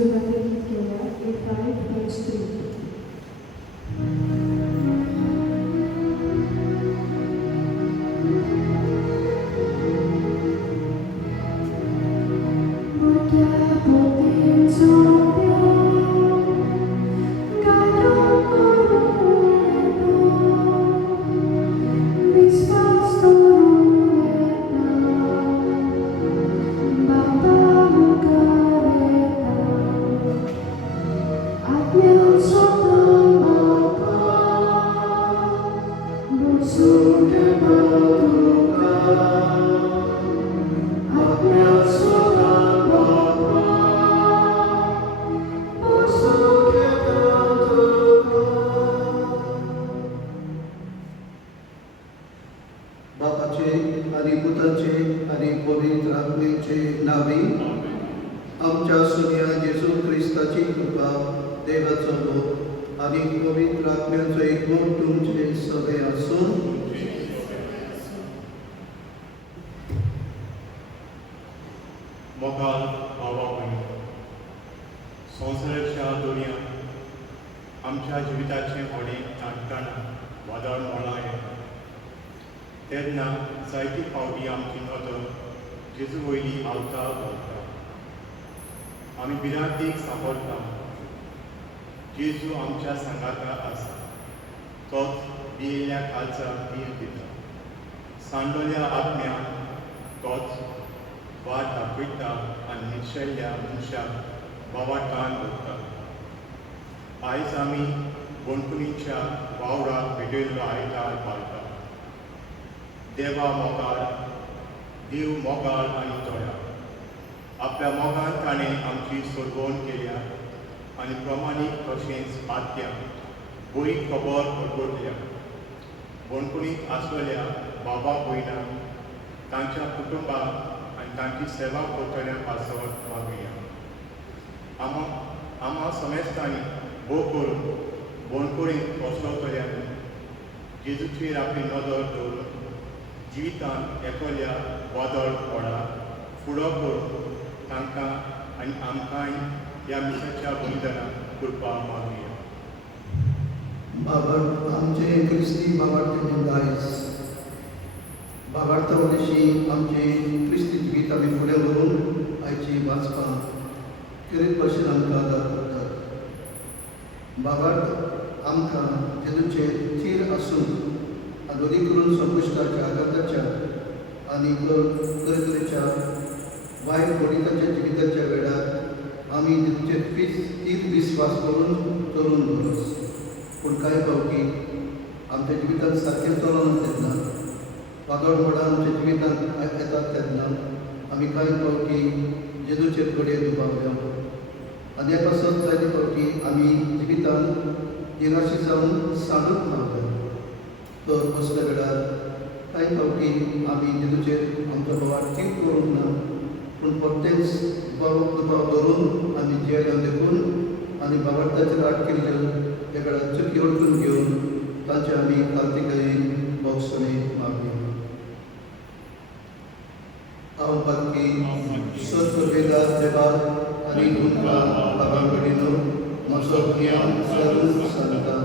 सुरुवातीला केल्या A5 page 3. बापाचे आणि पुताचे आणि पवित्र आत्मेचे नावे आमच्या सुन्या येशू ख्रिस्ताची कृपा देवाचो लोक आणि पवित्र आत्म्याचो एकमत तुमचे सगळे आसून मोगाल भावा भयणी संवसाराच्या दोनया आमच्या जिविताचे व्हडे नाटकाना वादळ मोळाय तेन्ना जायती फावटी आमची नदर जेजू वयली आवता वळटा आमी भिरांतीक सांपडटा जेजू आमच्या सांगाता आसा तोच भियेल्या काळजाक धीर दिता सांडलेल्या आत्म्यान तोच वाट दाखयता आनी निशेल्ल्या मनशाक वावटान दवरता आयज आमी बोणकुलीच्या वावराक भेटयल्लो आयतार पाळटा देवा मोगाळ देव मोगाळ आनी दोळ्या आपल्या मोगान ताणें आमची सोडवण केल्या आनी प्रमाणीक कशेंच आत्या बरी खबर पडगोटल्या बोणकुलींत आसलेल्या बाबा भयणांक तांच्या कुटुंबाक आनी तांची सेवा करतल्या पासत मागुया आम्हा समेस्तांनी भोव करून बोणकुलींत वचतल्यान जेजूचेर आपली नदर दवरून जिवितांत एकोल्या वादळ पडा फुडो करून तांकां आनी आमकांय ह्या मिसाच्या बलिदानाक कृपा मागुया बाबा आमचे क्रिस्ती बाबार्थेचे दायज बाबार्था वरवीं आमचे क्रिस्ती जिवीत आमी फुडें व्हरून आयची वाचपां करीत भाशेन आमकां दाखयतात बाबार्थ आमकां जेजूचे चीर आसून आदोरी करून संपुश्टाच्या आघाताच्या आनी तरेतरेच्या वायट घडीताच्या जिविताच्या वेळार आमी जेजूचेर तीच विस्वास करून चलून दवरस पूण कांय फावटी आमच्या जिवितांत सारकें चलना तेन्ना वादळ मोडा आमच्या जिवितांत येतात तेन्ना आमी कांय फावटी जेजूचेर कडेन दुबावल्या आनी हे पासत जायते फावटी आमी जिवितांत निराशी जावन साणूक मारता तर असल्या वेळार कांय फावटी आमी जेजूचेर आमचो बोवाळ तीग करूंक ना पूण परतेच दुबाव धरून आमी जियेल्या देखून आनी बाबार्थाचेर आट केल्ल्यो त्या वेळार चुकी ओळखून घेवन तांचे आमी कार्तिकायेन भोगसणे मागया हांव पातकी सत्वेदा देवा आनी तुमकां बाबा कडेन म्हजो ज्ञान विचारून सांगता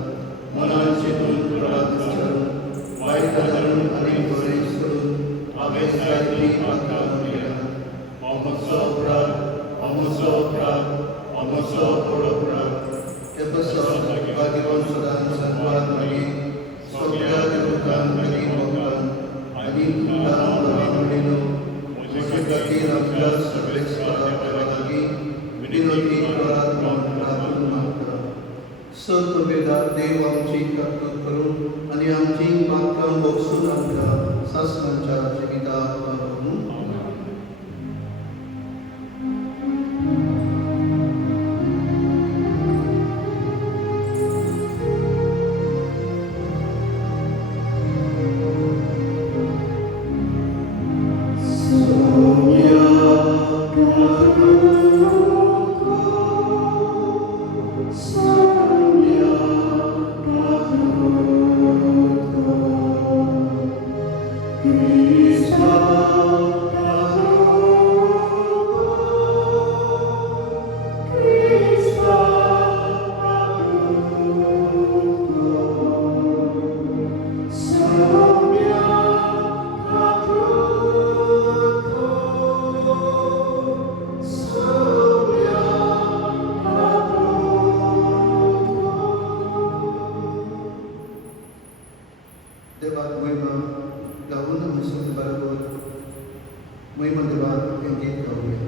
मनान चिंतून प्रार्थना विचारून वायट धरून आनी बरें सोडून हांवें जायती आत्मान केला म्हजो अपराध म्हजो व्हड अपराध हे पासत भाग्यवान सदांच संवाद मागीर सगळ्या देवतांक आनी भक्तांक आनी तुमकां बरें कडेन म्हजे खातीर आपल्या सगळे देवा लागीं विनंती करात म्हूण प्रार्थना मागता सत वेदा देव आमची कर्तूत करून आनी आमची मागतां भोगसून आमकां सासणांच्या जिविताक वाडोवूं Christ देवाक महिमा गावून आमी सगळे बरोबर महिमा देवाक हें गीत गावया.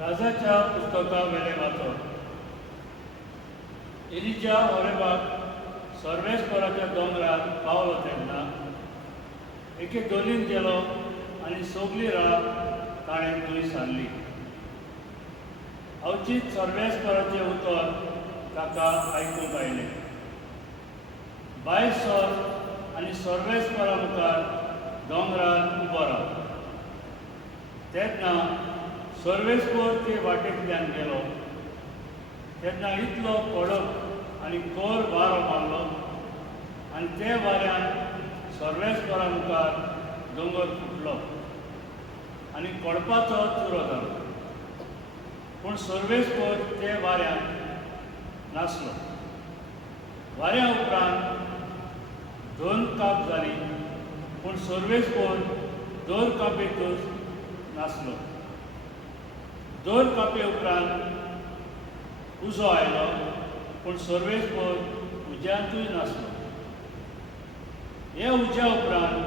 राजाच्या पुस्तका वेले वाचप. एलिजा ओरेबाक सर्वेस्पराच्या दोंगरार पावलो तेन्ना एके दोलीन गेलो आनी सगळी रात ताणें थंय सारली. अवचीत सर्वेस्पराचें उतर ताका आयकूंक आयलें. भायर सर आनी सर्वेस्परा मुखार दोंगरार उबो राव. तेन्ना सर्वेस्पर ते वाटेंतल्यान गेलो. तेन्ना इतलो कडक आनी कोर वारो मारलो आनी ते वाऱ्यान सर्वेस्परा मुखार दोंगर फुटलो आनी पडपाचो चुरो जालो. पूण सर्वेस्पर ते वाऱ्यान नासलो. वाऱ्या उपरांत 2 काप जाली, पूण सर्वेस्पर 2 कापेतूच नासलो. 2 कापे उपरांत उजो आयलो, पूण सर्वेस्पर उज्यांतूय नासलो. हे उज्या उपरांत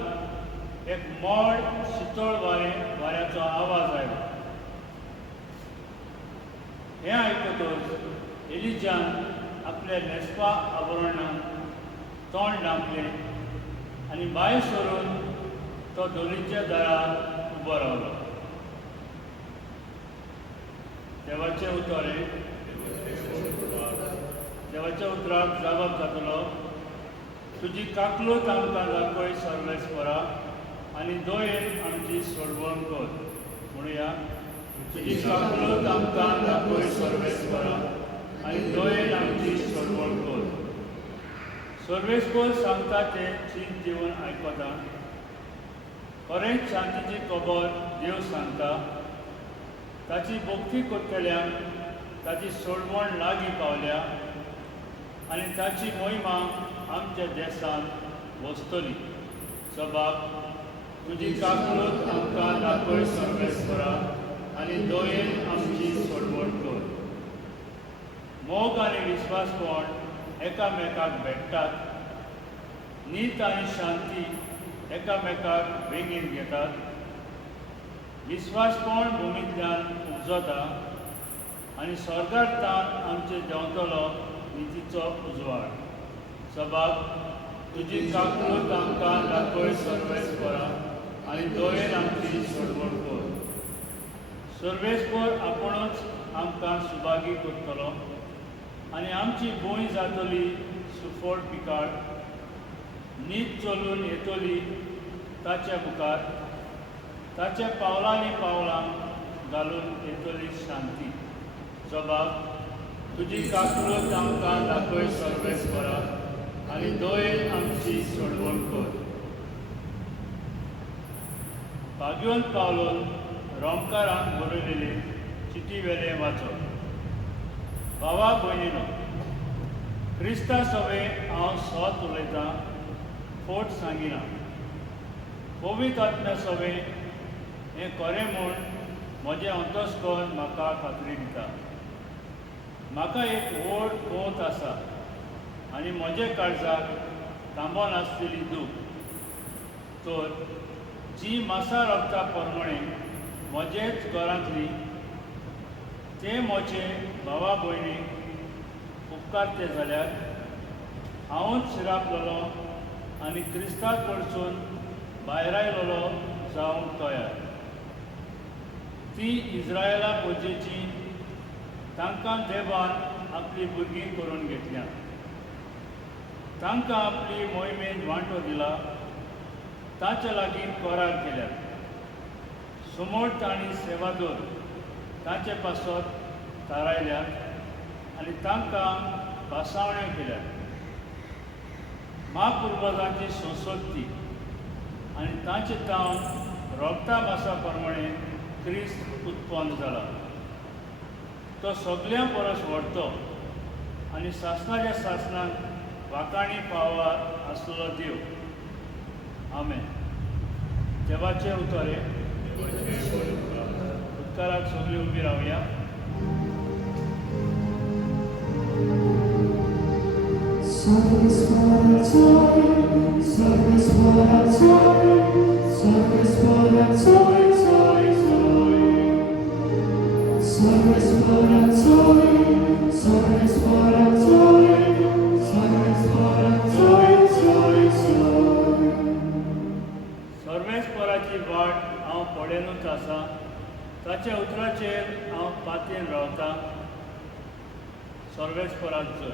एक मोड शितळ वाऱ्याचो आवाज आयलो. हें आयकतच एलिजान आपल्या न्हेसपा आवरणान तोंड धांपलें आनी भायर सरून तो दोरीच्या दारार उबो रावलो. देवाचें उतराक जबाब जातलो, तुजी काकलूत आमकां दाखय सर्वेस्परा आनी दोयेन आमची सोडवण कर. म्हणुया, तुजी काकलूत आमकां दाखय सर्वेस्परा आनी दोयेन आमची सोडवण कर. सर्वेस्पर सांगता तें चीन दिवन आयकता. खरेंच शांतीची खबर देव सांगता. ताची भक्ती करतल्यांक ताची सोडवण लागीं पावल्या आनी ताची मोहिमा आमच्या देशांत वचतली. सबाब, तुजी काकलूत आमकां दाखय सर्वेस्परा आनी दोयेन आमची सोडवण कर. मोग आनी विस्वासपण एकामेकाक भेटतात. नीत आनी शांती एकामेकाक बेगीन घेतात. विस्वासपण भुमींतल्यान उपजता आनी स्वर्गांतान आमचे देंवतलो नितीचो उजवाड. सबाब, तुजी काकलूत आमकां दाखय सर्वेस्परा आनी दोयेन आमची सोडवण कर. सर्वेस्पर आपुणूच आमकां सुभागी करतलो आनी आमची भूंय जातली सुफोड पिकाळ. नीत चलून येतली ताच्या मुखार. ताच्या पावलांनी पावलां घालून येतली शांती. सबाब, तुजी काकलूत आमकां दाखय सर्वेस्परा आनी दोयेन आमची सोडवण कर. भाग्यवंत पावलोन रोमकारांक बरयलेली चिटी वेलें वाचप. भावा भयणीनो, क्रिस्ता सवे हांव सोत उलयतां, फोट सांगिना. पवित्र आत्म्या सवे हें खरें म्हूण म्हजें अंतस्कन म्हाका खात्री दिता. म्हाका एक व्हड पोंत आसा आनी म्हजे काळजाक थांबोन आसलेली दूख. तर जी मासा रगता प्रमाणें म्हजेच घरांतली ते म्हजे भावा भयणीक उपकारते जाल्यार हांवूच शिरापलोलो आनी क्रिस्तांत कडसून भायर आयलोलो जावंक तयार. ती इस्रायेला पोजेची तांकां देवान आपली भुरगीं करून घेतल्यात. तांकां आपली मोहिमेंत वांटो दिला. तांचे लागीं करार केल्यात. सुमोट आनी सेवादोर तांचे पासत थारायल्यात आनी तांकां भासावण्यो केल्यात. महापुर्वजांची संसोत्ती आनी तांचे तावन रोगता भासा प्रमाणें क्रिस्त उत्पन्न जाला. तो सगळ्यां परस व्हडतो आनी सासणाच्या सासणाक वाकाणी पावार आसलो देव. आमेन. देवाचें उतर हे. उतराक सगळीं उबी रावया. सर्वेस्पराची वाट हांव पडेनूच आसा. ताच्या उतराचेर हांव पातयेन रावतां. सर्वेस्पराक जय.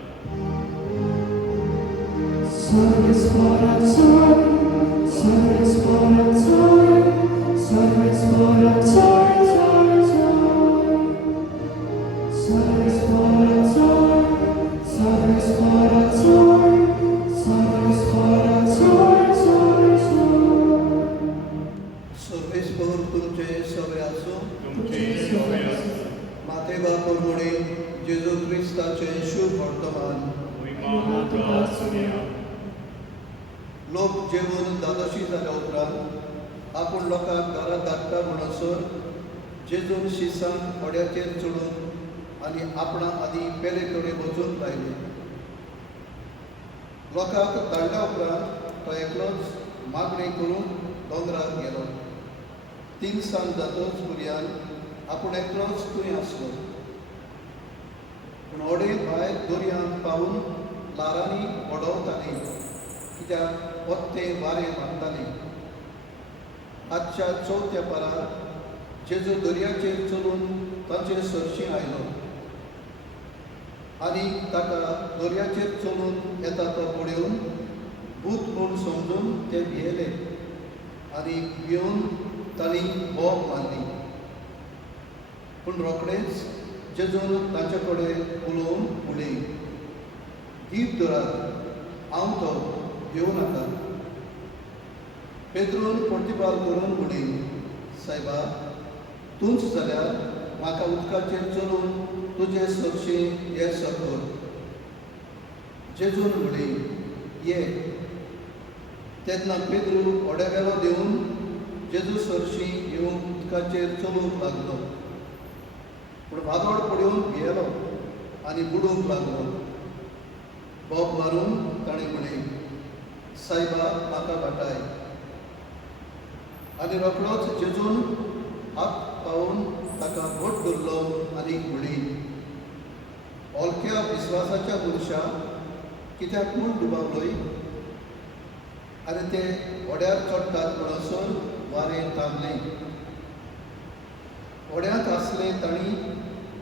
सर्वेस्पर तुमचे सवे आसूं. तुमचे सवे आसूं. माते बाप क्रिस्ताचे शुभ वर्तमान विमान तुका सुन्या लोक जेवून दादोशी जाल्या उपरांत आपूण लोकांक घरांत धाडटा म्हणसर जेजून शिसांक होड्याचेर चडून आनी आपणा आदी पेले कडेन वचून लायले. लोकांक धाडल्या उपरांत तो एकलोच मागणी करून दोंगरार गेलो. 3 सांज जातच पुर्यान आपूण एकलोच थंय आसलो. पूण ओडे भायर दर्यांत पावून लारांनी ओडवतालीं, कित्याक वत्तें वारें मारतालें. आजच्या चवथ्या पारार जेजू दर्याचेर चलून तांचे सरशीं आयलो आनी ताका दर्याचेर चलून येता तो पळोवन भूत म्हूण समजून ते भियेले आनी भिवन तांणी बोब मारली. पूण रोखडेंच जेजून तांचे कडेन उलोवन उलयली, "धीर धरात, हांव तो, भिवूं नाका." पेद्रून प्रतिपाल करून उलयली, "सायबा, तूंच जाल्यार म्हाका उदकाचेर चलून तुजे सरशीं येसर कर." जेजून उलयली, "ये." तेन्ना पेद्रू ओडेवेलो देवन जेजू सरशीं येवन उदकाचेर चलूंक लागलो. पूण वादळ पडून भियेलो आनी बुडूंक लागलो. बोब मारून ताणें म्हणलें, "सायबा, म्हाका वाटाय." आनी रोखडोच जेजून हात पावून ताका घोट धरलो आनी उडयली. ओलक्या विस्वासाच्या मनशा कित्याक म्हूण दुबावलोय. आनी ते ओड्यार चडटात म्हणसर वारें थांबलें. ओड्यांत आसले तांणी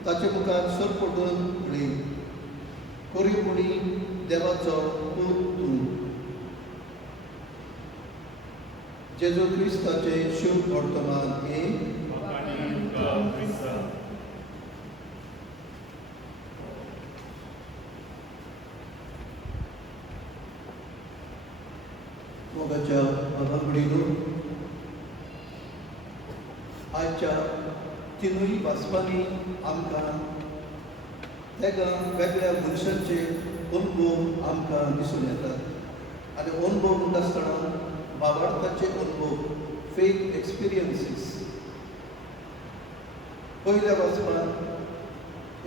ताचे मुखार सरपटून उडयली, "खरी मुणी देवाचो पूत तूं." जेजू क्रिस्ताचे शुभ वर्तमान हे मोगाच्या भांगडीनो आजच्या तिनूय वाचपांनी आमकां तेका वेगळ्या मनशांचे अनुभव आमकां दिसून येतात. आनी अनुभव म्हणटा आसतना भावार्थाचे अनुभव, फेथ एक्सपिरियन्सीस. पयल्या वाचपान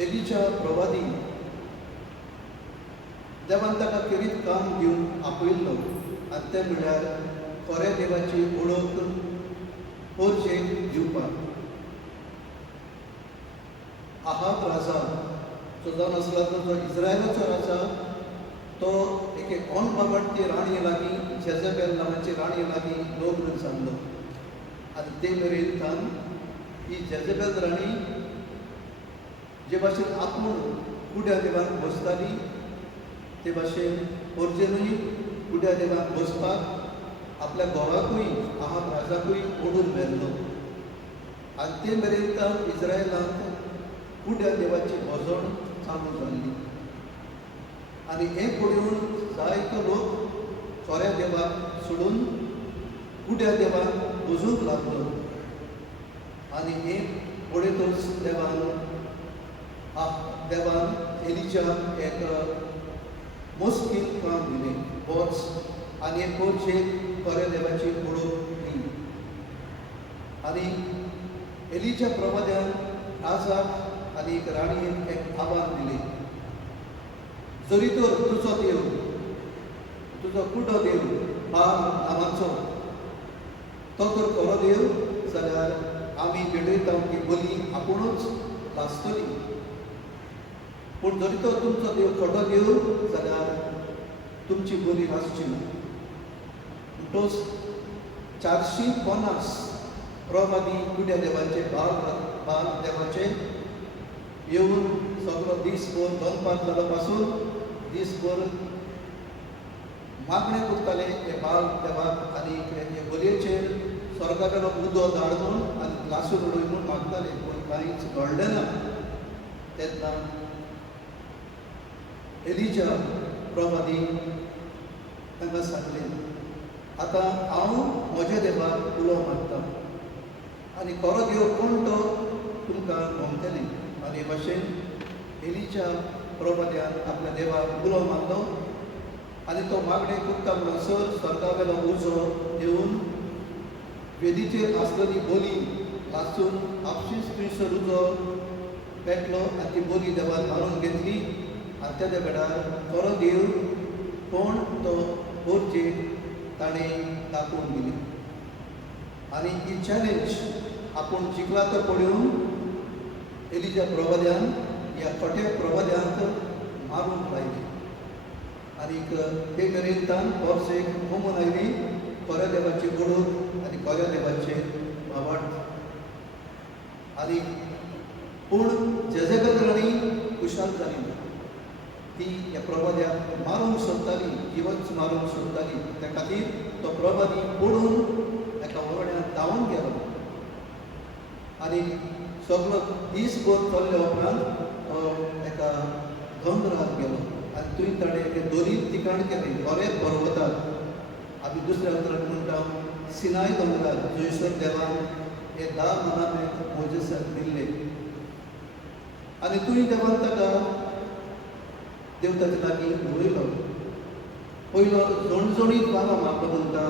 एलिशा प्रवादी देवान ताका किरीत काम दिवन आपयल्लो आनी तें म्हळ्यार खऱ्या देवाची ओळख पोरचेक दिवपाक. आहाब राजा जो जावन आसला तो इस्रायलाचो राजा, तो एके अनबाबडटी राणी लागीं, जेजेबेल नांवाची राणी लागीं लग्न जाल्लो. आनी ते मेरेन तान ही जेजेबेल राणी जे भाशेन आपूण कुड्या देवाक बसताली, ते भाशेन पोरचेनूय कुड्या देवाक बसपाक आपल्या घोवाकूय आहाब राजाकूय ओडून व्हेल्लो. आनी ते मेरेन तान इस्रायलांत कुड्या देवाची भोजण चालू जाल्ली. आनी हें पळोवन जायतो लोक खऱ्या देवाक सोडून कुड्या देवाक पुजूंक लागलो. आनी हें पळयतच देवान एलिशाक एक मुश्कील काम दिलें, वच आनी पोरचेक खऱ्या देवाची ओळख दी. आनी एलिशा प्रवाद्यान राजाक आनी राणयेक एक आव्हान दिलें, जरी तर तुजो देव, तुजो कुडो देव बाल नांवाचो तो तर खरो देव जाल्यार आमी भेटयता की बली आपुणूच लासतली. पूण जरी तो तुमचो देव खोटो देव जाल्यार तुमची बली लासची ना. म्हणटच 450 प्रवादी कुड्या देवाचे बाल देवाचे येवन सगळो दिसभर दनपार जालो पासून दिसभर मागणे करताले हे बाल देवाक आनी हे बलयेचेर स्वर्गावेलो उदो धाड म्हूण आनी लासून उडय म्हूण मागताले. पूण कांयच घडलें ना. तेन्ना एलिशा प्रवादी तांकां सांगलें, आतां हांव म्हज्या देवाक उलो मागतां आनी खरो देव कोण तो तुमकां म्हणटलें. आनी हे भाशेन एलिशा प्रभाद्यान आपल्या देवाक उलो मारलो आनी तो मागणे कुत्ता म्हणसर स्वर्गावेलो उजो येवन वेदीचेर आसलेली बोली वाचून आपशीच थंयसर उजो पेटलो आनी ती बोली देवान मारून घेतली आनी त्या वेळार खरो देव कोण तो बोरचेर ताणें दाखोवन दिली आनी ही चॅलेंज आपूण जिखला तो पळोवन एलिजा प्रभाद्यान ह्या खोट्या प्रभाद्यांक मारून लायली आनीक ते मेरेन तान वर्सेक मोमून आयली खऱ्या देवाची ओळख आनी खऱ्या देवाचे वावड आनी पूण जेजेबेल राणी कुशाल जाली ना ती ह्या प्रभाद्याक मारूंक सोदताली जिवच मारूंक सोदताली त्या खातीर तो प्रभादी पडून एका ओरड्यान धांवून गेलो आनी सगळो दीसभर चल्ले उपरांत तो एका दोंगरार गेलो आनी थंय ताणें एके दोरीत ठिकाण केलें बरें पर्वतार आमी दुसऱ्या उतराक म्हणटा सिनाय दोंगरार जंयसर देवान हे 10 मनामे मोजेसाक दिल्ले आनी थंय देवान ताका देव ताचे लागीं उलयलो पयलो जोणजोणीत वारो मारलो म्हणटा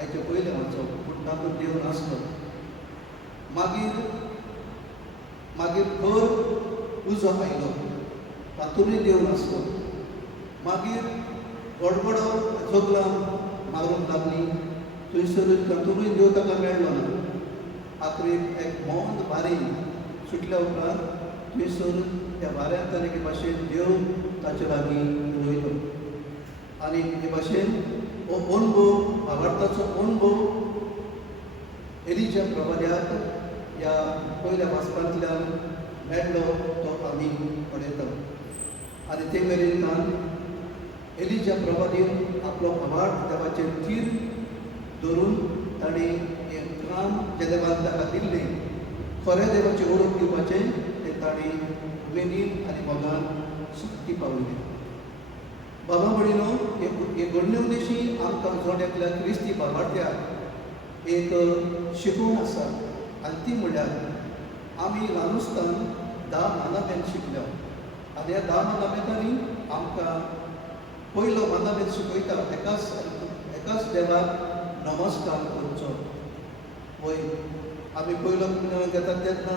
आयचे पयले वचो पूण तातूंत देव नासलो मागीर खर उजो आयलो तातूंतय देव नासलो मागीर गडबडो जगलां मारूंक लागली थंयसरूच तातूंतय देव ताका मेळ्ळो ना आखरेक एक मोंद बारी सुटल्या उपरांत थंयसर त्या वाऱ्यांत ताणें भाशेन देव ताचे लागीं उलयलो आनी हे भाशेन हो अनुभव भावार्थाचो अनुभव एलिजा प्रभाद्याक ह्या पयल्या वाचपांतल्यान मेळ्ळो तो आमी पळयता आनी ते मेरेन तान एलिजा प्रभादीन आपलो आवाज देवाचेर थीर धरून ताणें हें काम जें देवान ताका दिल्लें खऱ्या देवाची ओळख दिवपाचें तें ताणें उमेदीन आनी मोगान सुक्ती पावयलें बाबा भयणीनो हे घडणुकेशी आमकां जोड्यातल्या क्रिस्ती भावार्थ्याक एक शिकवण आसा आनी ती म्हणल्यार आमी ल्हान आसतना 10 मानाबेन शिकल्या आनी ह्या 10 मानाबेंतांनी आमकां पयलो मानाबेन शिकयता एकाच देवाक नमस्कार करचो वय आमी पयलो घेतात तेन्ना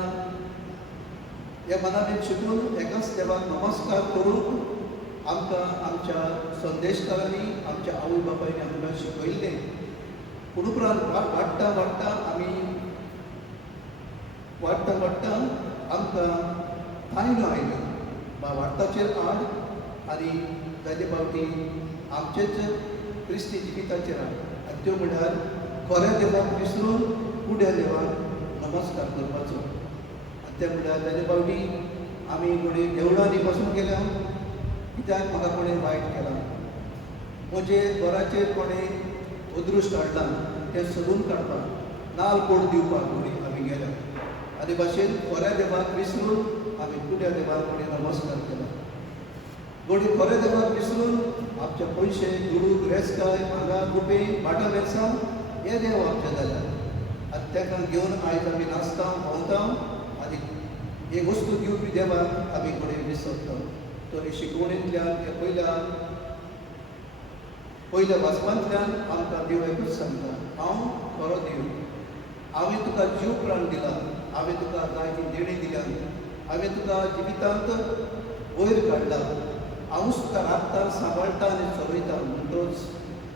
ह्या मानाबेन शिकून एकाच देवाक नमस्कार करून आमकां आमच्या संदेशकारांनी आमच्या आवय बापायनी आमकां शिकयल्लें पूण उपरांत वाडटा वाडटा आमकां आयलो वाडटाचेर आड आनी जायते फावटी आमचेच क्रिस्ती जिविताचेर आड आनी त्यो म्हणल्यार खऱ्या देवाक विसरून उड्या देवाक नमस्कार करपाचो आनी ते म्हणल्यार जायते फावटी आमी कोणी देवळांनी बसून गेल्या कित्याक म्हाका कोणें वायट केलां म्हजे घराचेर कोणें अदृश्ट हाडलां तें सोदून काडपाक नाल कोड दिवपाक कोणी आमी गेल्या आनी भाशेन खऱ्या देवाक विसरून आमी कुड्या देवाक कोणी नमस्कार केला कोणी खऱ्या देवाक विसरून आमचे पयशे दुडूक रेस्काय हांगा गुपे भाटां वेरसां हे देव आमचे जाल्यार आनी ताका घेवन आयज आमी नाचता भोंवता आनी एक वस्तू दिवपी देवाक आमी कोणी विसरता तो हे शिकवणींतल्यान हे पयल्या वाचपांतल्यान आमकां देव एकूच सांगता हांव खरो देव हांवें तुका जीव प्राण दिला हांवें तुका जायती देणी दिल्या हांवें तुका जिवितांत वयर काडला हांवूच तुका राखता सांबाळटा आनी चलयता म्हणटच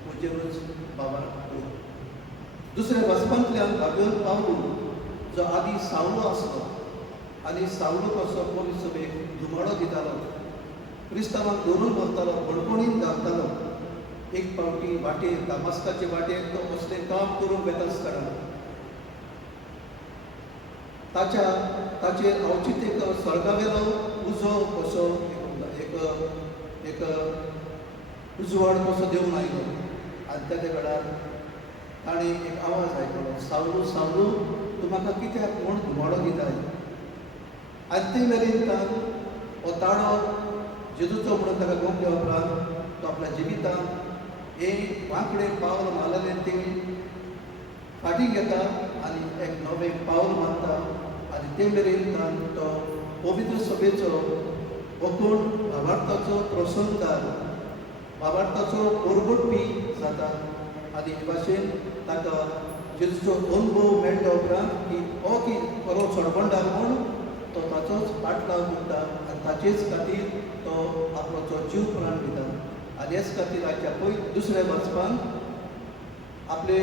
म्हजेरूच बाबा दुसऱ्या वाचपांतल्यान भागवत पावलो जो आदी सावळो आसलो आनी सावळो कसो पोलीस सभेक धुमाडो दितालो क्रिस्तांवांक धरून व्हरतालो बडबडीन घालतालो एक फावटी वाटेर दामास्काचे वाटेर तो कसलें काम करून वेता आसतना ताचेर अवचित एक स्वर्गावेलो उजो कसो एक उजवाड कसो देवन आयलो आनी त्या वेळार ताणें एक आवाज आयकलो सावळू सावळू तूं म्हाका कित्याक म्हूण धुमाडो दिताय आनी ते मेरेन ताण हो ताळो जेजूचो म्हणून ताका गमल्या उपरांत तो आपल्या जिवितांत एक वांकडे पावल मारलेलें ते फाटीं घेता आनी एक नवें पावल मारता आनी ते मेरेन ताण तो पवित्र सभेचो हो कोण भावार्थाचो प्रसंगकार भावार्थाचो ओरगोडपी जाता आनी हे भाशेन ताका जेजूचो अनुभव मेळ्ळ्या उपरांत की हो की बरो चडबंडार म्हूण तो ताचोच पाटलाव करता आनी ताचेच खातीर तो आपलो जीव प्राण दिता आनी हेच खातीर हाच्या दुसऱ्या वचपान आपले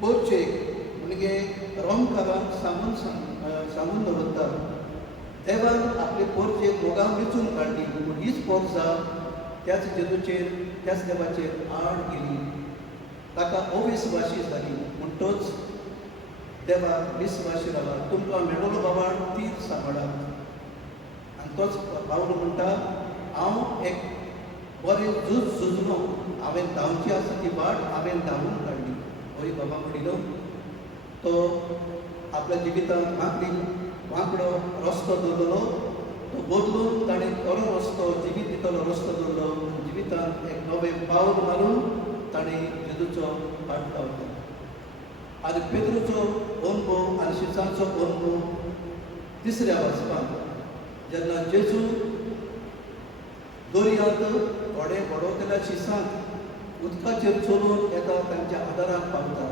पोरचेक म्हणजे रोमकारांक सांगून दवरता देवान आपले पोरचेक मोगान वेचून काडली पूण हीच पोरसां त्याच जेजूचेर त्याच देवाचेर आड गेली ताका अविस्वाशी जाली पूण तोच देवाक विस्वाशी रावला तुमकां मेळिल्लो बाबाड तीर सांबाळात आनी तोच पावलो म्हणटा हांव एक बरें झुजलो हांवें धांवची आसा ती वाट हांवें धांवून काडली होय बाबा म्हणिलो तो आपल्या जिवितांत वांकडो रस्तो दवरलो तो बदलून ताणें खरो रस्तो जिवीत दितलो रस्तो दवरलो जिवितांत एक नवें पावल मारून ताणें जेजूचो पाटलाव केलो आनी पेद्रूचो अनुभव आनी शिसांचो अनुभव तिसऱ्या वचपाक जेन्ना जेजू दर्यांत थोडे बडोवकेल्या शिसांक उदकाचेर चलून येता तांच्या आदाराक पावता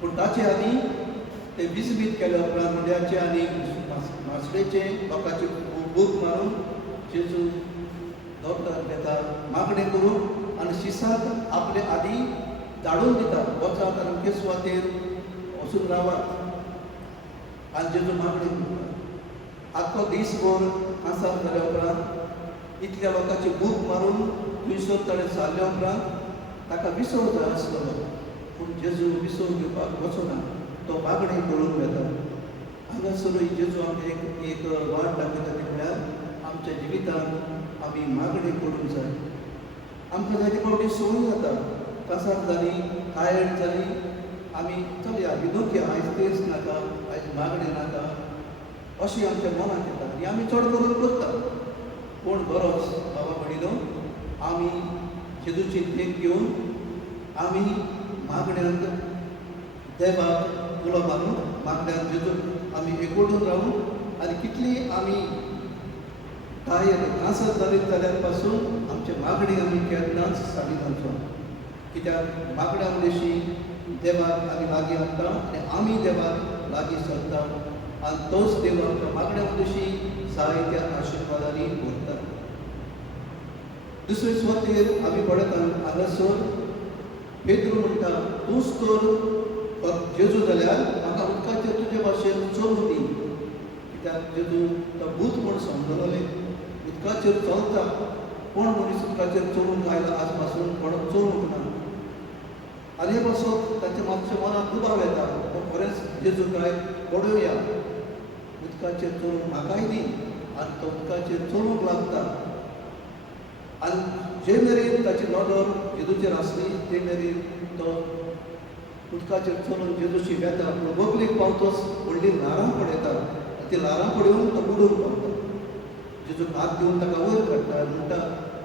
पूण ताचे आनी ते विजबीत केल्या उपरांत मुंड्याचे आनी मासडेचे लोकांची बूक मारून जेजू दोतोर घेता मागणें करून आनी शिसांक आपले आदी धाडून दिता वचात आनी अमके सुवातेर वचून रावात आनी जेजू मागणी करता आख्खो दिसभर आसात जाल्या उपरांत इतल्या लोकांची बूक मारून थंयसर ताणें सारल्या उपरांत ताका विसव जाय आसलो पूण जेजू विसव घेवपाक वचना तो मागणी करून घेता हांगासरूय जेजू आमकां एक वाट दाखयता ती म्हळ्यार आमच्या जिवितांत आमी मागणी करूंक जाय आमकां जायते फावटी संवय जाता कासार जाली टायर्ड जाली आमी चलया विनोद आयज तेच नाका आयज मागणी नाका अशी आमच्या मनांत येता आनी आमी चड करून करता पूण बरोच बाबा म्हणिलो आमी जेजूची देख घेवन आमी मागण्यांक देवाक उलो मारून मागण्यांक जेजू आमी एकवटून रावून आनी कितली आमी टायर कांसर जाली जाल्यार पासून आमचे मागणी आमी केन्नाच साडी घालचो कित्याक मागण्या उदेशी देवाक आमी लागीं हाडटा आनी आमी देवाक लागीं सरता आनी तोच देव आमकां मागण्या उदेशी जायत्या आशिर्वादांनी भरता दुसरे सुवातेर आमी पळयता हांगासर पेद्रू म्हणटा तूंच तर जेजू जाल्यार म्हाका उदकाचेर तुजे भाशेन चलूं दी कित्याक जेजू तो भूत म्हूण समजलोले उदकाचेर चलता कोण मनीस उदकाचेर चलूंक आयला आज पासून कोण चलूंक ना आनी हे पासून ताच्या मातशें मनाक दुबाव येता तो खरेंच जेजू काय पडोवया उदकाचेर चलूंक म्हाकाय दी आनी तो उदकाचेर चलूंक लागता आनी जे मेरेन ताची नदर जेजूचेर आसली ते मेरेन तो उदकाचेर चलून जेजूची वेता पूण बोगलेक पावतोच व्हडली ल्हारां पडयता ती ल्हारां पडून तो बुडून पावता जेजूक हात दिवन ताका वयर काडटा म्हणटा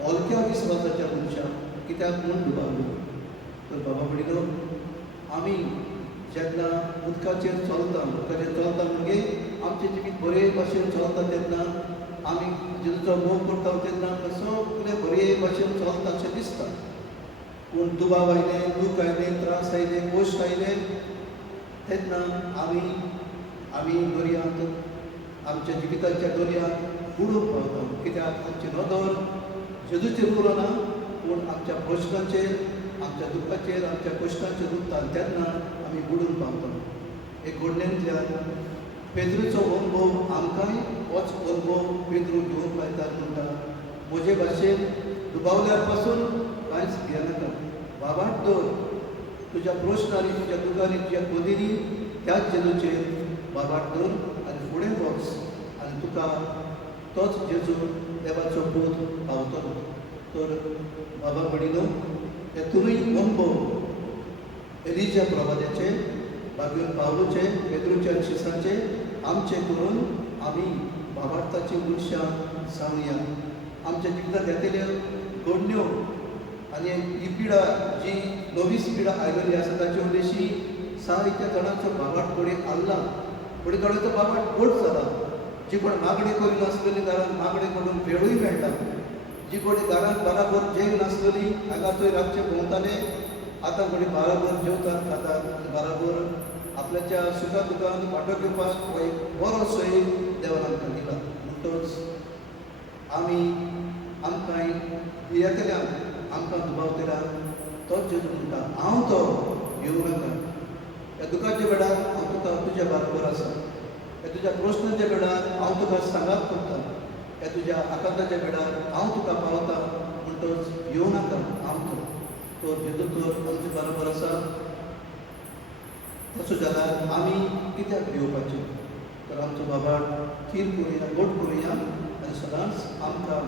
ओलक्या विस्वासाच्या मनशाक कित्याक म्हूण दुबावलो तर बाबा म्हणिलो आमी जेन्ना उदकाचेर चलता म्हणजे आमचें जिवीत बरे भाशेन चलता तेन्ना आमी जेजूचो मोग करता तेन्ना सगळें बरे भाशेन चलता अशें दिसता पूण दुबाव आयले दूख आयले त्रास आयले गोश्ट आयले तेन्ना आमी दर्यांत आमच्या जिविताच्या दर्यांत बुडून पावता कित्याक आमची नदर जेजूचेर उरना पूण आमच्या प्रश्नाचेर आमच्या दुखाचेर आमच्या कश्टाचेर उरता तेन्ना आमी बुडून पावता एक घडणेंतल्यान पेद्रूचो अनुभव आमकांय होच अनुभव पेद्रू घेवन लायता म्हणटा म्हजे भाशेन दुबावल्यार पासून कांयच भियेनाका बाबाट दवर तुज्या प्रश्नांनी तुज्या दुखांनी तुज्या कोदिनी त्याच जेजूचेर बाबाट दवर आनी फुडें वच आनी तुका तोच जेजू देवाचो पूत पावतलो तर बाबा म्हणिलो हे तुरूय अनुभव एलिजा प्रवाद्याचे बागवेन पावलोचे पेद्रूच्या शिसाचे आमचे करून आमी बाबार्थाची मनशां सांगया आमच्या जिवितांत येतल्यो घडण्यो आनी ही पिडा जी नवीच पिडा आयिल्ली आसा ताचे उद्देशी साहित्य जाणांचो बाबाट कोडे आल्ला कोडे थोड्याचो बाबाट गोड जाला जी कोण मागणी करिनासलेली घरांत मागणी करून वेळूय मेळटा, जी कोणी घरांत बराबर जेव नासलेली हांगा थंय रातचे भोंवताले, आतां कोणी बराबर जेवतात खातात, बराबर आपल्याच्या सुखा दुखांत वांटो घेवपाक हो एक बरो सोय देवान आमकां दिला. म्हणटच आमी आमकांय येतल्यांक आमकां दुबावतल्यांक तोच जेजू म्हणटा, हांव तो येवं नाका. ह्या दुखाच्या वेळार हांव तुका तुज्या बरोबर आसा. ह्या तुज्या प्रश्नाच्या वेळार हांव तुका सांगात करता. ह्या तुज्या आकांताच्या वेळार हांव तुका पावता. म्हणटच येवं नाका, हांव तो जेजू तर आमचे बरोबर आसा. तसो जाल्यार आमी कित्याक भिवपाचें? तर आमचो बाबा थीर करुया, गोड करुया आनी सदांच आमकां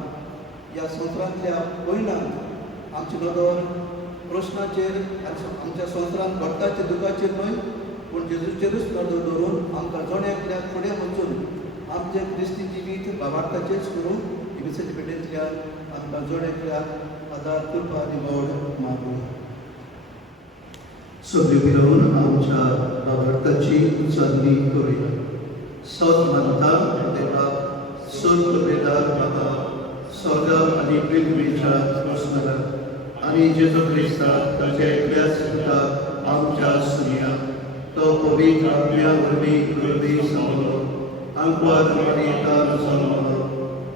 ह्या संवसारांतल्या परिणाम आमची नदर प्रश्नाचेर आनी आमच्या संवसारांत घडटाच्या दुखाचेर न्हय, पूण जेजूचेरूच नदर दवरून आमकां जण एकल्याक फुडें वचून आमचें क्रिस्ती जिवीत भावार्थाचेंच करून ही विसर्ज पेटेंतल्यान आमकां जण एकल्याक आदार कृपा आनी मोड मागूया. सगळे मिळून आमच्या भावार्थाची उचालणी करुया. सत मानता देवा, सत वेदार बाबा, स्वर्ग आनी पृथ्वीच्या वसणारा आनी जेजू क्रिस्ता ताच्या एकल्याच सुताक आमच्या सुनिया तो पवित्र आत्म्या वरवीं कृपी सांगलो आमकां मारियेता सांगलो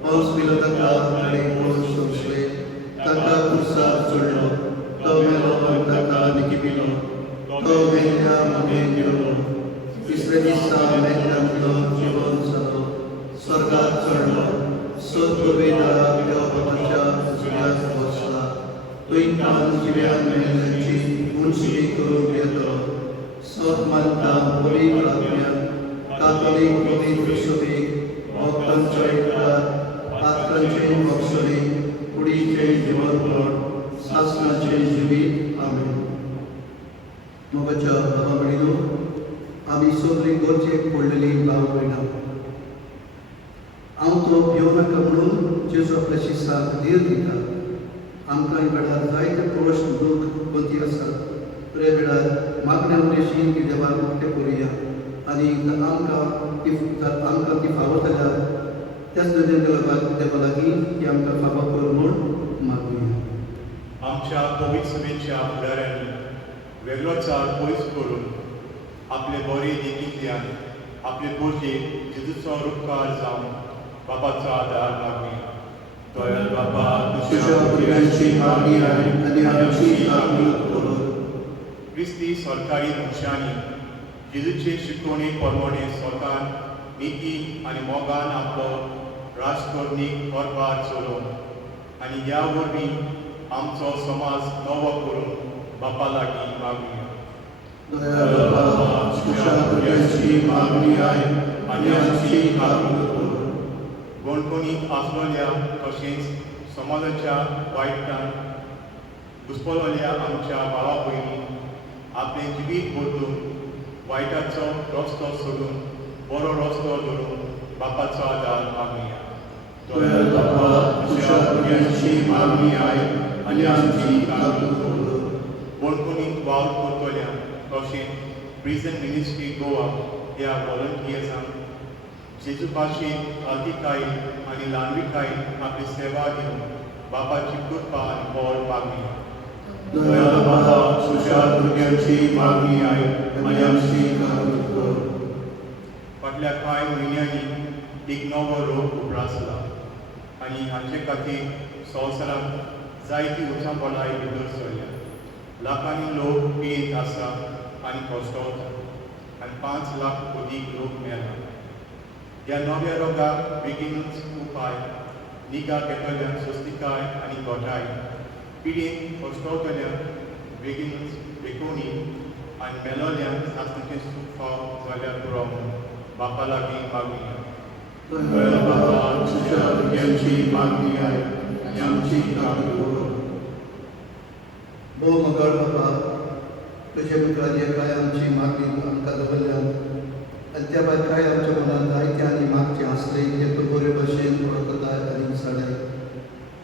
पावस पिलाताका आनी कोण सोंसले ताका कुर्सार चडलो तो मेलो आनी ताका निखिपिलो तो मेल्या मागेर गेलो तिसऱ्या दिसा मेल्ल्यांतलो जिवन जालो स्वर्गात चडलो सत वेदार देवपाच्या उजव्याक बसला तुयकान जिव्यान मेल्ल्यांची उंची करून येतलो सत मानता पवित्र आत्म्याक कातोलीक पवित्र सभेक भक्तांचो एकठार आत्म्याचे मोक्षणे कुडीचे जिवनपण सासणाचे जिवीत आमेन. मोगाच्या बाबा भयणीनो, आमी सगळीं गरजेक पडलेली भाव भयणां, हांव तो भिवूं नाका म्हणून जेजू आपल्या शिश्यांक धीर दिता. आमकां ह्या वेळार जायते प्रश्न दूख गती आसात. ह्या वेळार मागण्या उद्देशीं ती देवाक उक्तें करुया आनी आमकां ती फावो जाल्यार त्याच नदरेन देवा लागीं ती आमकां फावो कर म्हूण मागुया. आमच्या पवित्र सभेच्या फुडाऱ्यांनी वेगळो चार पयस करून आपले बरे देखींतल्यान आपले गोरजेक जेजूचो उपकार जावन बापाचो आदार मागुया. दयाळ बाबा, तुज्या भुरग्यांची मागणी आहे आनी आमची मागणी कर. क्रिस्ती सरकारी वंशांनी जेजूचे शिकवणे प्रमाणे स्वतान निती आनी मोगान आपलो राजकरणीक कारभार चलोवन आनी ह्या वरवीं आमचो समाज नवो करून बापा लागीं मागुया. दयाळ बाबा, तुज्या भुरग्यांची मागणी आहे आनी आमची मागणी कर. कोणकोणीत आसलोल्या तशेंच समाजाच्या वायटान घुस्पलोल्या आमच्या भावा भयणी आपलें जिवीत बदलून वायटाचो रस्तो सोडून बरो रस्तो धरून बापाचो आदार मागुया. दयाळ बाबा, तुज्या भुरग्यांची मागणी आहे आनी आमची मागणी कर. कोणकोणीत वावर करतल्या तशेंच प्रिझन मिनिस्ट्री गोवा ह्या व्हॉलंटियर्सांक जेजू भाशेंत अधिकाय आनी ल्हानविकाय आपली सेवा दिवन बापाची कृपा आनी बळ मागुया. दयाळ बाबा, तुज्या भुरग्यांची मागणी आहे आनी आमची मागणी कर. फाटल्या कांय म्हयन्यांनी एक नवो रोग उप्रासला आनी हाचे खातीर संवसारांत जायती उचापणाय भितर सरल्या. लाखांनी लोक पियेत आसा आनी कोश्टवता आनी 5 लाख अदीक लोक मेला. ह्या नव्या रोगाक बेगीनूच उपाय निगा घेतल्यान स्वस्तिकाय आनी गोठाय पिडीन कोश्टवतल्यांक बेगीनूच बेकोनी आनी मेलोल्यांक सासणाचें सूख फाव जाल्यार पुरो म्हूण बापा लागीं मागुया. दयाळ बाबा, तुज्या भुरग्यांची मागणी आहे आनी आमची मागणी कर. भोव मंगळ बाबा, तुजे मुखार काय आमची मागणी आमकां दवरल्यान आनी त्या भायर काय आमच्या मनांत जायते आनी मागचें आसलें जें तूं बरे भशेन वळखताय आनी विसरल्याय.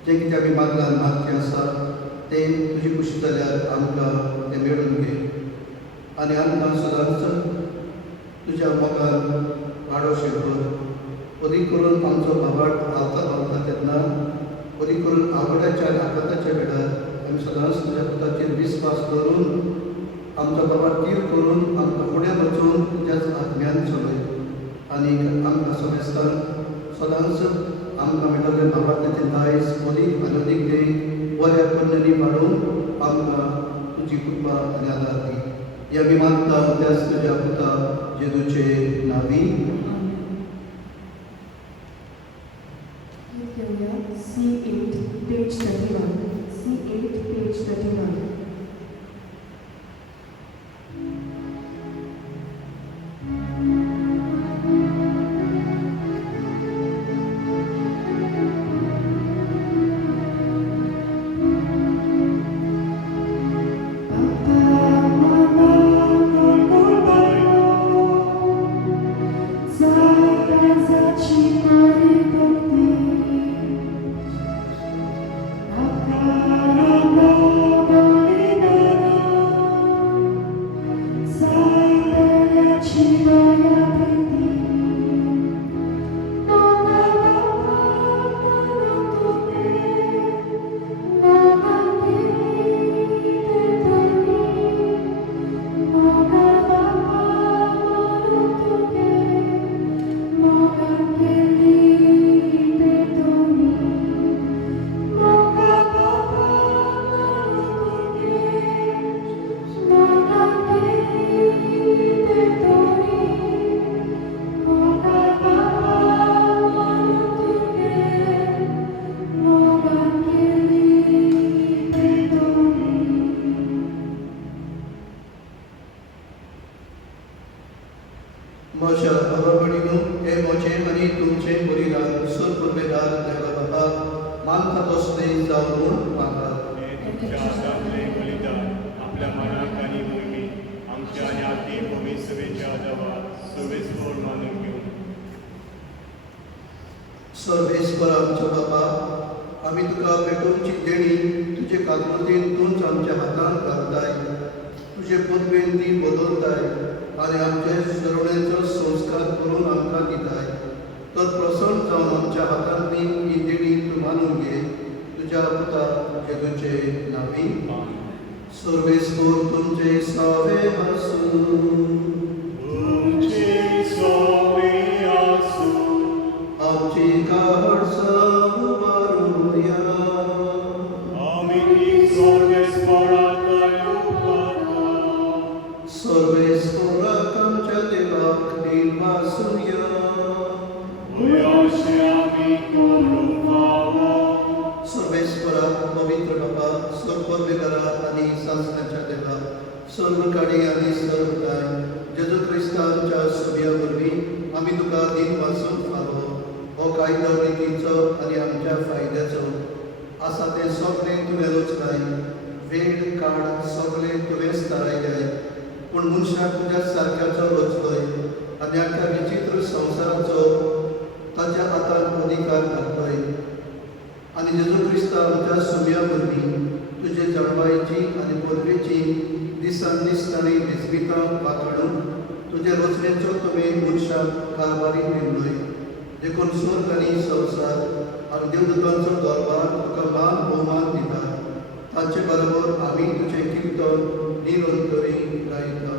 जें कितें आमी मागलां मागचें आसा तें तुजी खुशी जाल्यार आमकां तें मेळून घे आनी आमकां सदांच तुज्या मोगान वाडोवचें कर. बरी करून आमचो बाबाट आवता तेन्ना बरी करून आवडाच्या आघाताच्या वेळार आमी सदांच तुज्या पुताचेर विस्वास दवरून आमचो बाबा तीर करून आमकां फुडें वचून तुज्याच आत्म्यान चलय आनी आमकां समेस्तान सदांच आमकां मेळटले बाबा तेचे दायज अदीक आनी अदीक दे बऱ्या कन्नी वाडून आमकां तुजी कृपा आनी आदार दी या मी मागता त्याच तुज्या पुता जेजूचे नावी C8, page 31. C8, page 31. म्हज्या भावा-भयणीनो, हे म्हजें आनी तुमचें बलिदान सुरपुर्वेदार देवा बापाक मानता तसलें जावं म्हूण मागतात. आपल्या मनाक आनी मोहिमेक आमच्या आनी आती पवित्र सभेच्या देवाक सर्वेस्वर मानून घेवन सर्वेस्वर आमचो बापा, आमी तुका भेटोवची देणी तुजे कादमतीन तूंच आमच्या हातांत घालताय, तुजे पदवेन ती बदलताय आनी आमचे सरवणेचो संस्कार करून आमकां दिताय. तर प्रसन्न जावन आमच्या हातांतली ही देणी तूं मानून घे तुज्या पुता जेजूचे नांवी. सर्वेस्वर तुमचे सावे आसूं, आमची काहड उबारूया. सर्वेस्वराक आमच्या देवाक दिलवासूया. सर्वेस्वराक पवित्र बापा, सर्ववेदारा आनी संस्काराच्या देवा, सर्वकाळी आनी सर्वकाळ जेजू क्रिस्तांच्या सभ्या वरवीं आमी तुका दिनवासून फावो हो कायदो रितीचो आनी आमच्या फायद्याचो आसा तें सगळें तुवें रचलाय. वेळ काळ सगळें तुवेंच थारायल्याय, पूण मनशाक तुज्या सारक्याचो रचलोय आनी आख्या विचित्र संवसाराचो ताच्या हातांत अधिकार घातलोय. आनी जेजू क्रिस्ता आमच्या सुम्या वरवीं तुजे जळमायेची आनी परबेची दिसान दीस ताणें विस्मितां वाखाडून तुजे रचनेचो तुवें मनशाक कारभारी नेमलोय. देखून स्वर्ग आनी संवसार आनी देवदूतांचो दरबार तुका मान भोवमान दिता. ताचे बरोबर आमी तुजें किर्तन निरंतरी गायता.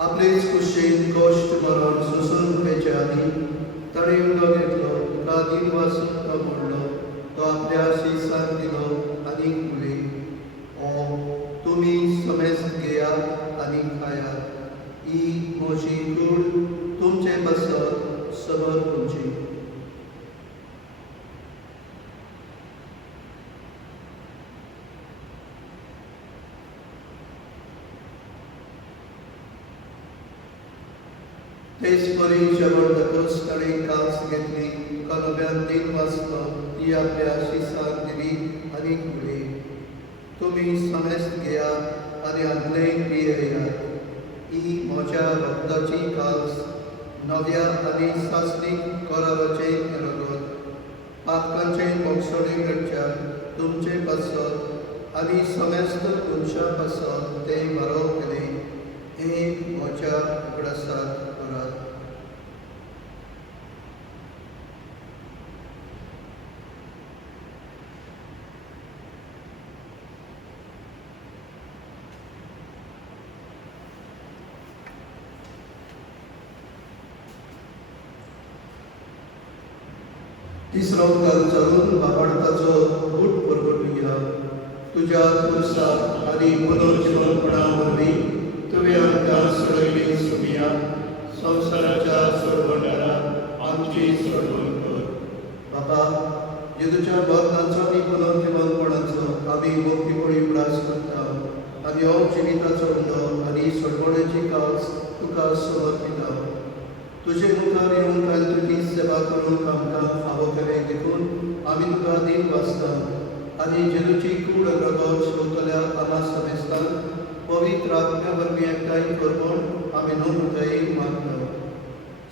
आपलेच कुशीन कश्ट मरण सोसून घेवचे आनी ताणें उलो घेतलो, तुका दिनवासून तो म्हणलो, तो आपल्या तुमी समेस्त घेयात आनी खायात. ही म्हजी कूड तुमचे बसत सबर तुमची. तेच परी जेवण जातच ताणें कास घेतली, कलब्यान 3 वाजता ती आपल्या शिसाक दिली आनी म्हणली, तुमी समेस्त घेयात आनी आदलें पियेयात. ही म्हज्या रगताची कास, नव्या आनी सासणीक कराराचें रगत. पातकांचें मोगसोळी कडच्यान तुमचे पासत आनी समेस्त मनशा पासत तें बरो केलें. हे म्हज्या उगडासाक करात. तिसरो काल चलून बापाडताचो बूट परगटुया. तुज्या क्रुसाक आनी पुनर्जिवनपणा वरवीं तुवें आमकां सोडयली सुमिया. संवसाराच्या सोडवणाराक आमची सोडवण कर. बाबा, जेजूच्या मरणाचो आनी पुनर्जिवनपणाचो आमी मोगतीपणी उडास करता आनी हो जिविताचो उंडो आनी सोडवणेची कास तुका समर्पिता. तुजे मुखार येवन काल तुजी सेवा करूंक आमकां फावो केलें देखून आमी तुका दिन वाचता आनी जेजूची कूड रगत शिवतल्या आमा समेस्तांक पवित्र आत्म्या वरवीं एकठांय करमून आमी नोंदताय मागता.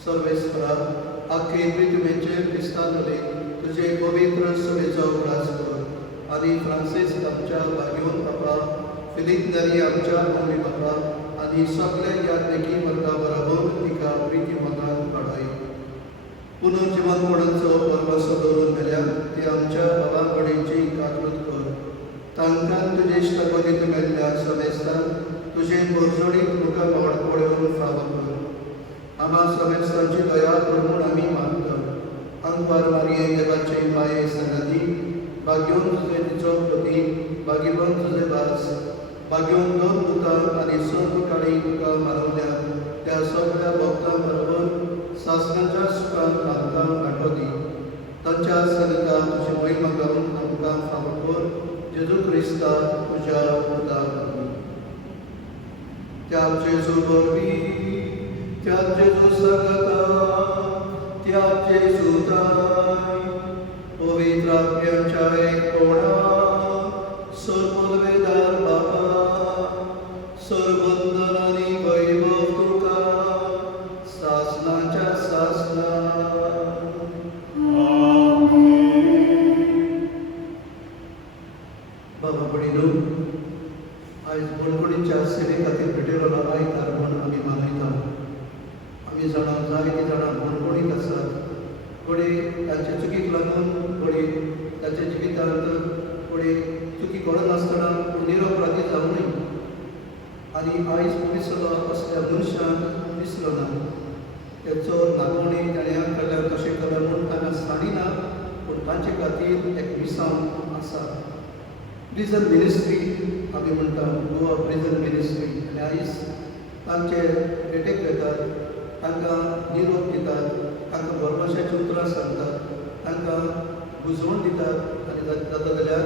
सर्वेस्परा, आख्खे पृथ्वीचे क्रिस्तांवले तुजे पवित्र सभेचो उगडास कर आनी फ्रांसीस आमच्या भाग्योन बापा, फिलीप नरी आमच्या मम्मी बापा आनी सगळे यात्रेकी वर्गा बरोबर तिका प्रिती मगान काडय. पुनर्जिवनपणाचो परवासो दवरून गेल्यार ती आमच्या बाबांकडेची कातरूत कर. तांकां तुजे इश्टपरीत मेल्ल्या समेस्तांक तुजे परजोडीक मुखार पळोवन फावो कर. आमा समेस्तांची दया करून आमी मागता. अंकवार मारये देवाचे माये संगती, भाग्योन तुजे तिचो प्रती, भाग्यवन तुजे भास, भाग्योन 2 दुतां आनी 6 काळी तुका मारवल्या त्या सगळ्या भक्तां बरोबर सासणाच्या सुखांत आमकां वांटो दी. तांच्या सरिता तुजी महिमा गावन आमकां फावो कर. जेजू क्रिस्ता तुज्या उदार त्या जेजू वरवीं, त्या जेजू सगता, त्या जेजू दाय, पवित्र आत्म्याच्या एकपणा, सर्ववेदार बाबा, सर्ववंदन आनी वैभव तुका सासणाच्या सासणा. बाबा पडिनो, आयज बडबडीच्या सेवे खातीर भेटयलो आयतार म्हूण आमी मानयता. आमी जाणा जायतीं जाणां बडबडीक आसात. कोणी तांचे चुकीक लागून, कोणी तांच्या जिवितांत कोणी चुकी कळनासतना निरपराधी जावनय. आनी आयज विसरलो असल्या मनशांक विसरो ना. तेचो लागवणी ताणें केल्यार कशें केल्यार म्हूण तांकां साडिना, पूण तांचे खातीर एक विसाव आसा. प्रिजन मिनिस्ट्री आमी म्हणटा, गोवा प्रिजन मिनिस्ट्री. आनी आयज तांचे भेटेक येतात, तांकां निरोप दितात, तांकां भरवशाची उतरां सांगतात, तांकां बुजवण दितात. आनी जाता जाल्यार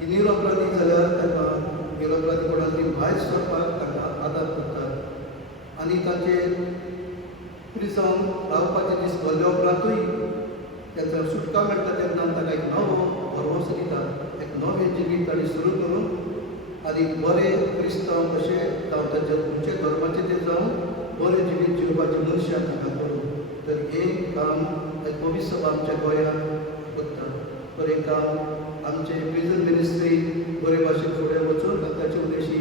ती निरपराधी जाल्यार तांकां निरपराधीपणांतली भायर सरपाक तांकां आदार करतात. आनी तांचे प्रिजन रावपाचे दीस भरले उपरांतूय तेंचो सुटका मेळटा तेन्ना ताका एक नवो भरवंसो दितात. एक नवें जिवीत ताणें सुरू करून आनी बरें क्रिस्तांव कशें जावं तांच्या खंयचे धर्माचें तें जावं बरें जिवीत जिवपाचें मनशाक ताका करूं. तर हें काम पवित्र आमच्या गोंयांत करता. तर हें काम आमचे प्रिजन मिनिस्ट्री बरे भाशेन फुडें वचून ताचे उद्देशी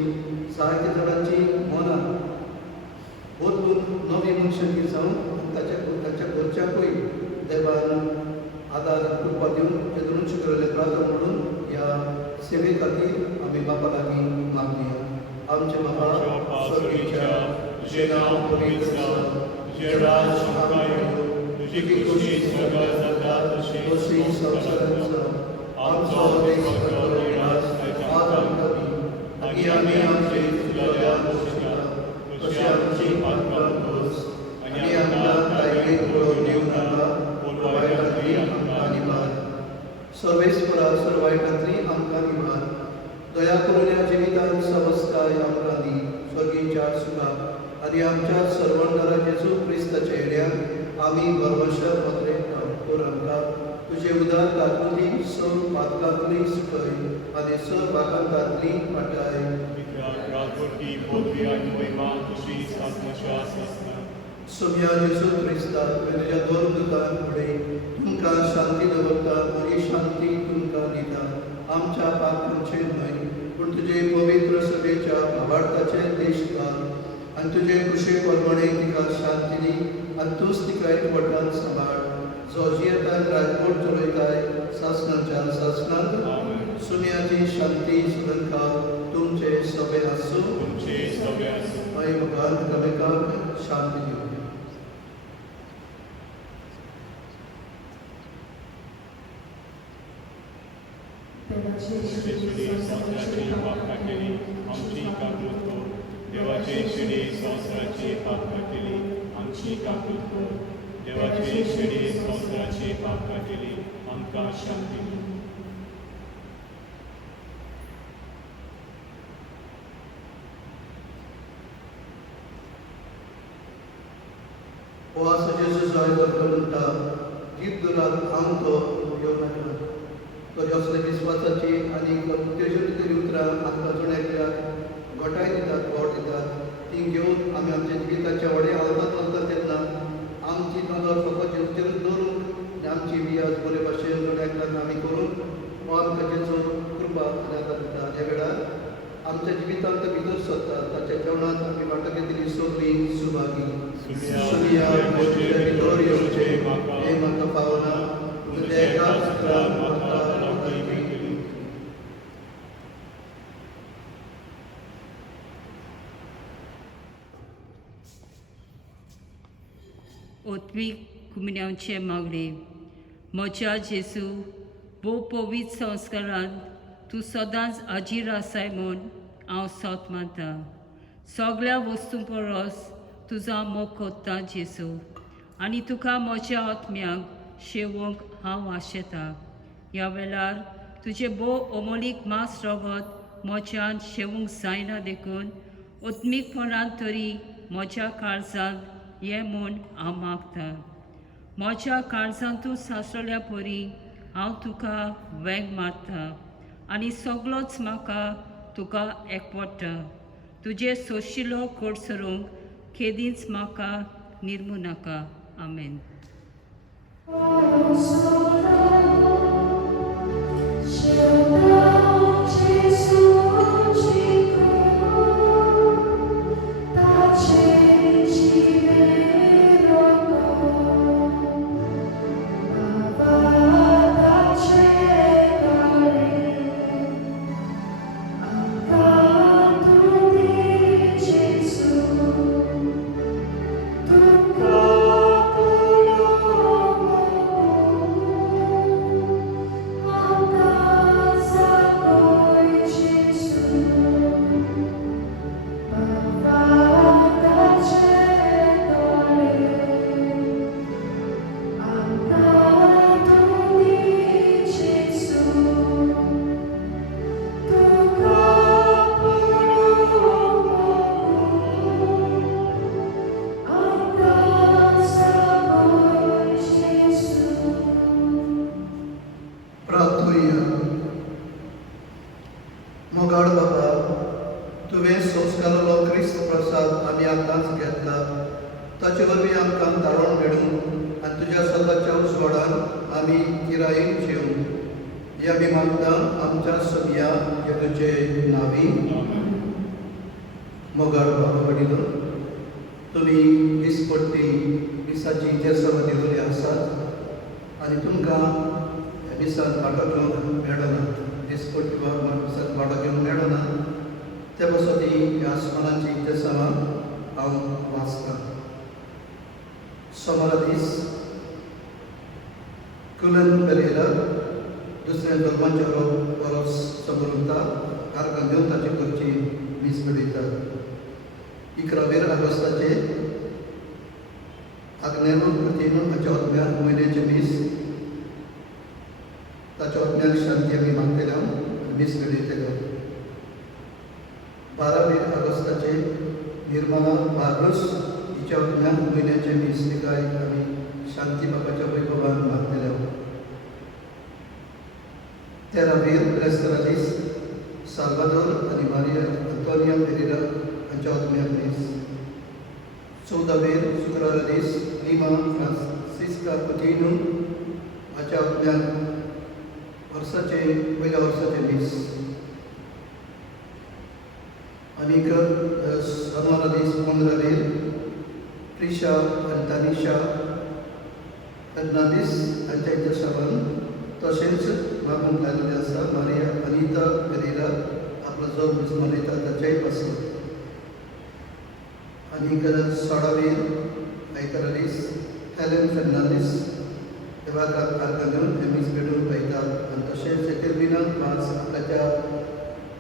जायत्या जाणांची मनां बदलून नवी मनशांची जावं ताच्या घरच्यांकूय देवान आदार कृपा दिवन जेजून शिकयलें प्रार्थना म्हणून ह्या सेवे खातीर आमी बापा लागीं मागया. आमचे बाबा स्वर्गीच्या, तुजें नांव पवित्र जावं, तुजें राज आमकां येवं, तुजी खुशी स्वर्गांत जाता तशी संवसारांत जावं. आमचो दीस आज आमकां दी की आमी आमचे चुकल्यार दोशिता तशी आमची पातकां दोस आनी आमकां कायदीत पळोवन दिवं नाका पूण वायटांतली आमकां निबार सर्वेस्परा सर्वायटांतली आमकां निबार दया करून ह्या जिवितांत समजताय आमकां दी स्वर्गीच्या सुखाक आनी आमच्या सर्वंडारा जेजू क्रिस्ताच्या येड्याक आमी गर्वशर पत्रेता पूण आमकां तुजे उदार काकुली स पातकांतली सुखय आनी स भागांतांतली पाटाय राजवटी पदवी आनी महिमा तुजी आत्मश्वास आसता सोम्या जेजू क्रिस्ता तुज्या दोन दुकान फुडें तुमकां शांती दवरता आनी शांती तुमकां दिता आमच्या पातकांचे न्हय पूण तुजे पवित्र सभेच्या भावार्थाचे देश घाल आनी तुजे कुशे परमणे तिका शांती दी आनी तूंच तिका एकवटान सांबाळ जो जियेतान राजकोट चलयताय सासणाच्या सासणांत सुन्याची शांती सुरंखाल तुमचे सभे आसूं तुमचे सगळे आसूं मागीर भगवान कमेकाक शांती दिवं देवाचे संवसाराची पापा केली आमची काकूत कर देवाचे शिडी संवसाराची पापा केली आमची काकूत कर देवाचे शिडी संवसाराची पापा केली आमकां शांती दी O asă Jezus ai vărcălânta, जीव दुरात हांव तो येवं नाका तो असले विस्वासाची आनी तेजे भितर उतरां आमकां अजून एकल्याक घोटाय दितात गोड दितात ती घेवन आमी आमच्या जिविताच्या व्हडे आव्हानांत वतात तेन्ना आमची नदर फकत जेजूचेरूच दवरून आनी आमची वियाज बरे भाशेन जोड एकल्याक आमी करून हो आमकां जेजू कृपा आनी आदार दिता ह्या वेळार आमच्या जिवितांत भितर सोदता ताच्या जेवणांत आमी वांटो घेतली सगळीं सुभागी सुमिया मोठे भितर येवचे हे म्हाका पावना तुजे एकाच सुत्रान म्हाका लागीं केली ओत्मीक कुमन्यांचे मागणे म्हज्या जेजू भोव पवित्र संस्कारांत तूं सदांच हाजीर आसाय म्हूण हांव सोत मानता सगळ्या वस्तूं परस तुजो मोग कोत्ता जेजू आनी तुका म्हज्या आत्म्याक शेवूंक हांव आशेतां ह्या वेळार तुजे भोव अमोलीक मास रगत म्हज्यान शेवूंक जायना देखून ओत्मीकपणान तरी म्हज्या काळजांत ये म्हूण हांव मागतां म्हज्या काळजांत तूं सासरल्या परी हांव तुका वेंग मारतां आनी सगळोच म्हाका तुका एकवटा तुजे सोशिल्लो कोडसरूंक केदींच म्हाका निर्मू नाका आमेन मोगाळ बाबा तुवें संस्कारालो क्रिस्त प्रसाद आमी आतांच घेतला ताचे वरवीं आमकां दारोण मेळूं आनी तुज्या सदाच्या उसवाडान आमी किरायेन जेवूं हे आमी मागता आमच्या सगळ्या जेजूचे नांवी मोगाळ बाबा वडील तुमी दिसपट्टी दिसाची जेसां दिल्ली आसात आनी तुमकां ह्या दिसान वांटो घेवंक मेळना दिसपट्टी दिसाक वांटो घेवंक मेळना त्या बसती ह्या आसमानाची जेसां हांव वाचतां सोमारा दीस कुलन पेरेला दुसऱ्या धर्माच्या परस समोर उरता कारखान देवताची करची 11 ऑगस्टाचे आग्नेरून प्रतिनून हाच्या ओतम्यान म्हयन्याचे मीस ताच्या ओतम्यान शांती आमी मागतले मीस घडयतले 12 ऑगस्टाचे निर्मला बार्बस हिच्या ओतम्यान म्हयन्याचे मीस तिकाय आमी शांती बाबाच्या वैभवान मागतले 13 ब्रेस्तारा दीस साल्वादोर आनी मारिया अंतोनिया पेरेरा हांच्या ओतम्यान मीस 14 शुक्रारा दीस लिमा फ्रांसिस्का कुतिनो हाच्या ओतम्यान पयल्या वर्साचे मीस आनीक सोनवारा दीस 15 प्रिशा आनी तानिशा फेर्नांदीस हांच्या इंतर्शावान तशेंच मागूंक लायिल्लें आसा मारिया अनिता पेरेरा आपलो जो दीस मनयता ताच्याय पासून आनीक 16 आयतारा दीस हेलेन फेर्नांदीस देवाक आर्कान्यून एमीस पेडून वयता आनी तशेंच एकेलविनान 5 आपल्याच्या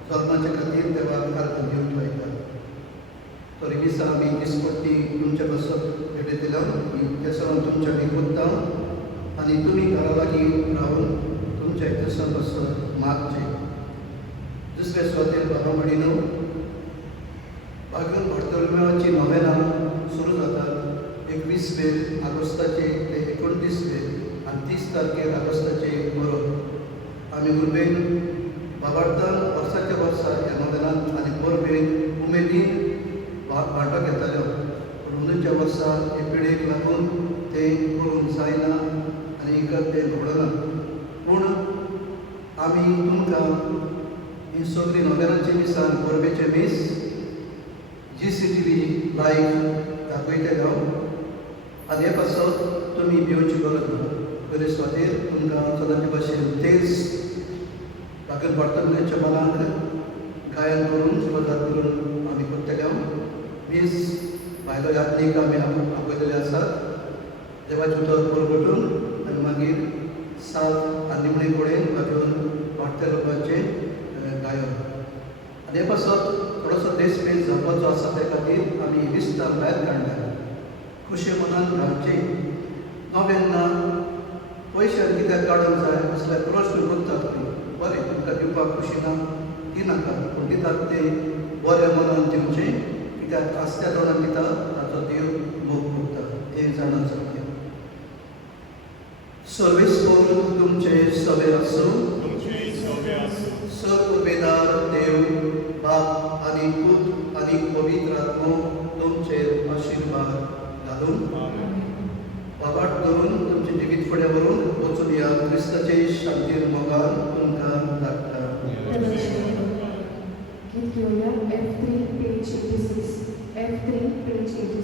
जल्माच्या खातीर देवाक आर्कान्यून वयता तरी दिसा आमी दिसपट्टी तुमच्या बसत भेटयतल्या त्या सण तुमच्या विरुद्धा आनी तुमी घरा लागीं रावन तुमच्या हितून बसत मागचे दुसरे स्वातेर बाबा मडिनो बागून बार्तोलोमेवाची नोवेना सुरू जाता 21 ऑगस्टाचे ते 29 आनी 30 तारखेर ऑगस्टाचे बरोबर आमी उर्बेन बाबार्थान वर्साच्या वर्सा ह्या नोवेनांत आनी बरबेन उमेदीन वांटो घेताल्यो पूण अंदूच्या वर्सा हे पिडेक लागून ते करूंक जायना आनी तें घडना पूण आमी तुमकां ही सगळीं नोवेनांचे मिसान बरबेचे मीस GCTV लायव्ह दाखयतलो आनी हे पासत तुमी भिवची गरज ना पयले स्वातेर तुमकां सदांचे भाशेन तेज बागेन बार्तोलोमेच्या मनांत गायन करून सुवादार करून आमी करतले 20 भायलो यात्रेक आमी आपयलेले आसात देवाचे उतर परगटून आनी मागीर 7 आनी निमणे कडेन घेवन वाडट्या लोकांचे गायन आनी हे पासत थोडोसो देशपेज जावपाचो आसा त्या खातीर आमी लिस्टां भायर काडल्या खुशे मनान घालचे नव्यान पयशे कित्याक काडूंक जाय असल्यार प्रश्न करतात तुमी बरें तुमकां दिवपाक खुशी ना दिनाका पूण दितात ते बऱ्या मनान दिवचें कित्याक आसत्या तोंडान दिता ताचो देव मोग करता एक जाणां सारकें सर्वीस करून तुमचे सवे आसूं सर्व बेदार देव बाप आनी पूत आनी पवित्र आत्मो तुमचेर आशिर्वाद घालून वागाट करून तुमचे जिवीत फुडें व्हरून वचून ह्या क्रिस्ताचे शांतीर मोगान तुमकां धाडटा गीत घेवया F3 page 86 F3 page 86